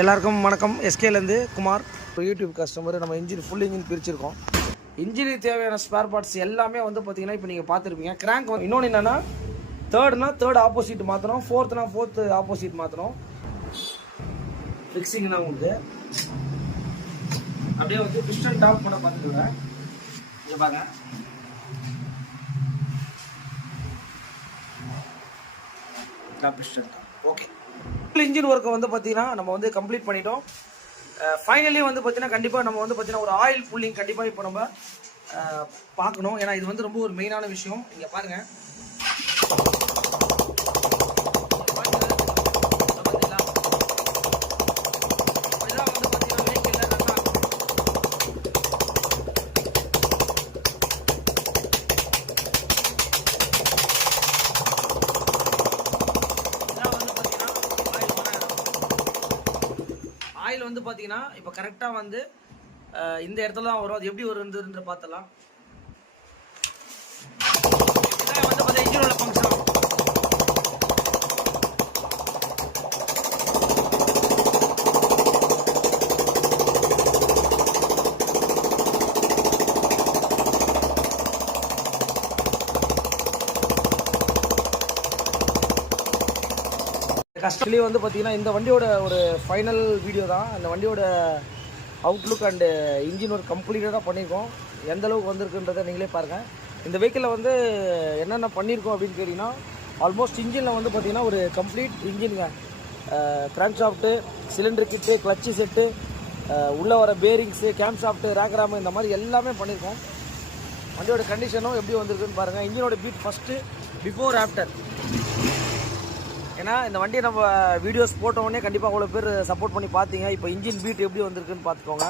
எல்லாருக்கும் வணக்கம். எஸ்கேலேருந்து குமார். YouTube customer. நம்ம இன்ஜின் ஃபுல் இன்ஜின் பிரிச்சிருக்கோம். இன்ஜினுக்கு தேவையான ஸ்பேர் பார்ட்ஸ் எல்லாமே வந்து பார்த்தீங்கன்னா இப்போ நீங்கள் பார்த்துருப்பீங்க. கிராங்க் இன்னொன்று என்னென்னா தேர்ட் ஆப்போசிட் மாற்றணும், ஃபோர்த் ஆப்போசிட் மாற்றணும். ஃபிக்ஸிங் தான் உங்களுக்கு அப்படியே வந்து பிஸ்டன் டாப் பண்ண பார்த்துட்டு இங்கே பாருங்க. Piston top okay. இன்ஜின் ஒர்க்கை வந்து பார்த்தீங்கன்னா நம்ம வந்து கம்ப்ளீட் பண்ணிட்டோம். ஃபைனலி வந்து பார்த்தீங்கன்னா கண்டிப்பாக நம்ம வந்து பார்த்தீங்கன்னா ஒரு ஆயில் புல்லிங் கண்டிப்பாக இப்போ நம்ம பார்க்கணும். ஏன்னா இது வந்து ரொம்ப ஒரு மெயினான விஷயம். இங்கே பாருங்கள், ஆயில் வந்து பார்த்தீங்கன்னா இப்போ கரெக்டாக வந்து இந்த இடத்துல தான் வரும். அது எப்படி வருதுன்ற பார்த்தலாம். இதான் வந்து பார்த்தீங்கன்னா இன்ஜினோட ஃபங்க்ஷன். கஸ்டமர்லி வந்து பார்த்தீங்கன்னா இந்த வண்டியோட ஒரு ஃபைனல் வீடியோ தான். அந்த வண்டியோட அவுட்லுக் அண்டு இன்ஜின் ஒர்க் கம்ப்ளீட்டாக பண்ணியிருக்கோம். எந்த அளவுக்கு வந்திருக்குன்றதை நீங்களே பாருங்கள். இந்த வெஹிக்கிளில் வந்து என்னென்ன பண்ணியிருக்கோம் அப்படின்னு கேட்டிங்கன்னா, ஆல்மோஸ்ட் இன்ஜினில் வந்து பார்த்திங்கன்னா ஒரு கம்ப்ளீட் இன்ஜினுங்க. கிராங்க் ஷாஃப்ட்டு, சிலிண்டர் கிட்டு, கிளச்சு செட்டு, உள்ளே வர பேரிங்ஸு, கேம் ஷாஃப்ட்டு, ரேக்ராமு, இந்த மாதிரி எல்லாமே பண்ணியிருக்கோம். வண்டியோட கண்டிஷனும் எப்படி வந்திருக்குன்னு பாருங்கள். இன்ஜினோட பீட் ஃபஸ்ட்டு, பிஃபோர், ஆஃப்டர். ஏன்னா இந்த வண்டியை நம்ம வீடியோஸ் போட்டோடனே கண்டிப்பாக அவ்வளோ பேர் சப்போர்ட் பண்ணி பார்த்தீங்க. இப்போ இன்ஜின் பீட் எப்படி வந்திருக்குன்னு பார்த்துக்கோங்க.